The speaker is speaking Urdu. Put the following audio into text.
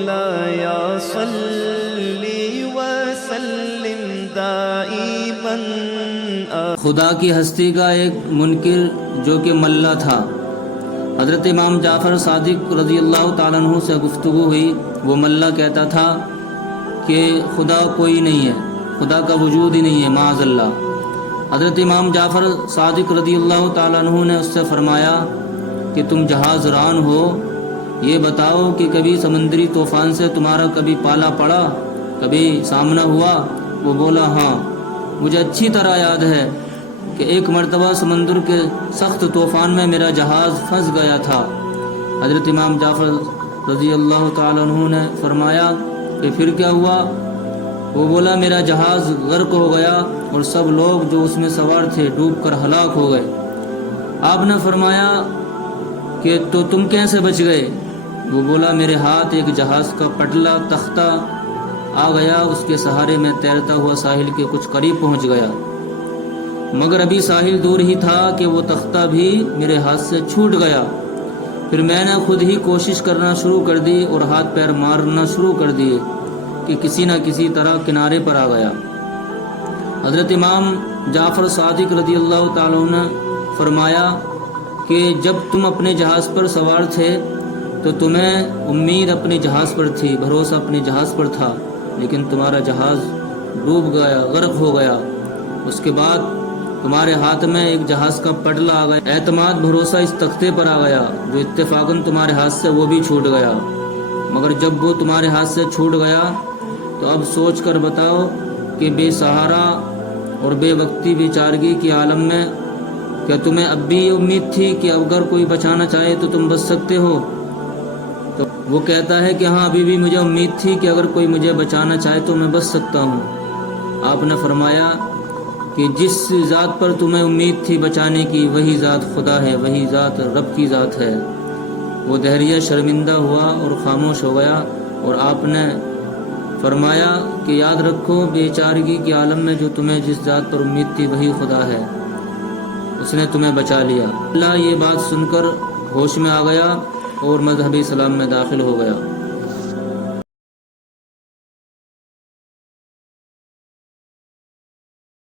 یا صلی وسلم دائما۔ خدا کی ہستی کا ایک منکر جو کہ ملا تھا، حضرت امام جعفر صادق رضی اللہ تعالیٰ عنہ سے گفتگو ہوئی۔ وہ ملا کہتا تھا کہ خدا کوئی نہیں ہے، خدا کا وجود ہی نہیں ہے، معاذ اللہ۔ حضرت امام جعفر صادق رضی اللہ تعالیٰ عنہ نے اس سے فرمایا کہ تم جہاز ران ہو، یہ بتاؤ کہ کبھی سمندری طوفان سے تمہارا کبھی پالا پڑا، کبھی سامنا ہوا؟ وہ بولا ہاں، مجھے اچھی طرح یاد ہے کہ ایک مرتبہ سمندر کے سخت طوفان میں میرا جہاز پھنس گیا تھا۔ حضرت امام جعفر رضی اللہ تعالیٰ عنہ نے فرمایا کہ پھر کیا ہوا؟ وہ بولا میرا جہاز غرق ہو گیا اور سب لوگ جو اس میں سوار تھے ڈوب کر ہلاک ہو گئے۔ آپ نے فرمایا کہ تو تم کیسے بچ گئے؟ وہ بولا میرے ہاتھ ایک جہاز کا پٹلا تختہ آ گیا، اس کے سہارے میں تیرتا ہوا ساحل کے کچھ قریب پہنچ گیا، مگر ابھی ساحل دور ہی تھا کہ وہ تختہ بھی میرے ہاتھ سے چھوٹ گیا۔ پھر میں نے خود ہی کوشش کرنا شروع کر دی اور ہاتھ پیر مارنا شروع کر دیے کہ کسی نہ کسی طرح کنارے پر آ گیا۔ حضرت امام جعفر صادق رضی اللہ تعالیٰ عنہ نے فرمایا کہ جب تم اپنے جہاز پر سوار تھے تو تمہیں امید اپنے جہاز پر تھی، بھروسہ اپنے جہاز پر تھا، لیکن تمہارا جہاز ڈوب گیا، غرق ہو گیا۔ اس کے بعد تمہارے ہاتھ میں ایک جہاز کا پٹلا آ گیا، اعتماد بھروسہ اس تختے پر آ گیا جو اتفاقاً تمہارے ہاتھ سے وہ بھی چھوٹ گیا۔ مگر جب وہ تمہارے ہاتھ سے چھوٹ گیا تو اب سوچ کر بتاؤ کہ بے سہارا اور بے وقتی بے چارگی کے عالم میں کیا تمہیں اب بھی یہ امید تھی کہ اگر کوئی بچانا چاہے تو تم بچ سکتے ہو؟ تو وہ کہتا ہے کہ ہاں، ابھی بھی مجھے امید تھی کہ اگر کوئی مجھے بچانا چاہے تو میں بچ سکتا ہوں۔ آپ نے فرمایا کہ جس ذات پر تمہیں امید تھی بچانے کی وہی ذات خدا ہے، وہی ذات رب کی ذات ہے۔ وہ دہریہ شرمندہ ہوا اور خاموش ہو گیا، اور آپ نے فرمایا کہ یاد رکھو بے چارگی کے عالم میں جو تمہیں جس ذات پر امید تھی وہی خدا ہے، اس نے تمہیں بچا لیا۔ اللہ یہ بات سن کر ہوش میں آ گیا اور مذہبی اسلام میں داخل ہو گیا۔